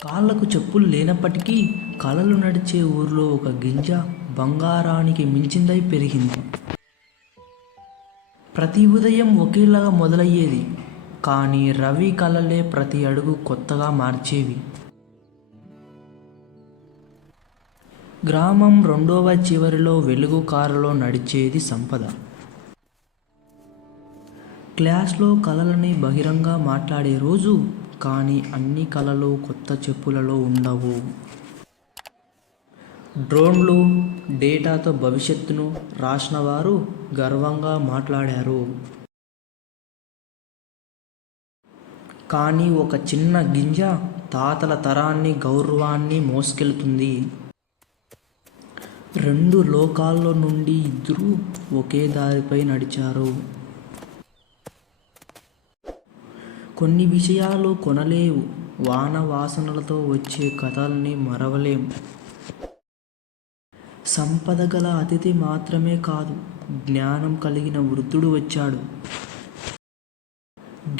కాళ్ళకు చెప్పులు లేనప్పటికీ కలలు నడిచే ఊర్లో ఒక గింజ బంగారానికి మించిందై పెరిగింది. ప్రతి ఉదయం ఒకేలాగా మొదలయ్యేది, కానీ రవి కలలే ప్రతి అడుగు కొత్తగా మార్చేవి. గ్రామం రెండవ చివరిలో వెలుగు కారులో నడిచేది సంపద. క్లాస్లో కలలని బహిరంగ మాట్లాడే రోజు, కానీ అన్ని కలలు కొత్త చెప్పులలో ఉండవు. డ్రోన్లు, డేటాతో భవిష్యత్తును రాసినవారు గర్వంగా మాట్లాడారు. కానీ ఒక చిన్న గింజ తాతల తరాన్ని, గౌరవాన్ని మోసుకెళ్తుంది. రెండు లోకాల్లో నుండి ఇద్దరూ ఒకే దారిపై నడిచారు. కొన్ని విషయాలు కొనలేవు, వాన వాసనలతో వచ్చే కథల్ని మరవలేం. సంపద గల అతిథి మాత్రమే కాదు, జ్ఞానం కలిగిన వృద్ధుడు వచ్చాడు.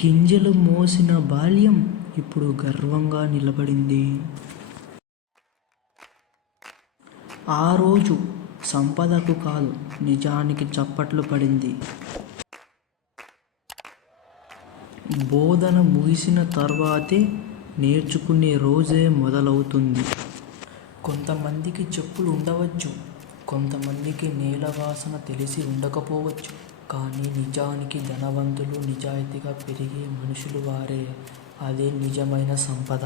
గింజలు మోసిన బాల్యం ఇప్పుడు గర్వంగా నిలబడింది. ఆ రోజు సంపదకు కాదు, నిజానికి చప్పట్లు పడింది. బోధన ముగిసిన తర్వాతే నేర్చుకునే రోజే మొదలవుతుంది. కొంతమందికి చెప్పులు ఉండవచ్చు, కొంతమందికి నేల వాసన తెలిసి ఉండకపోవచ్చు, కానీ నిజానికి ధనవంతులు, నిజాయితీగా పెరిగే మనుషులు వారే. అదే నిజమైన సంపద.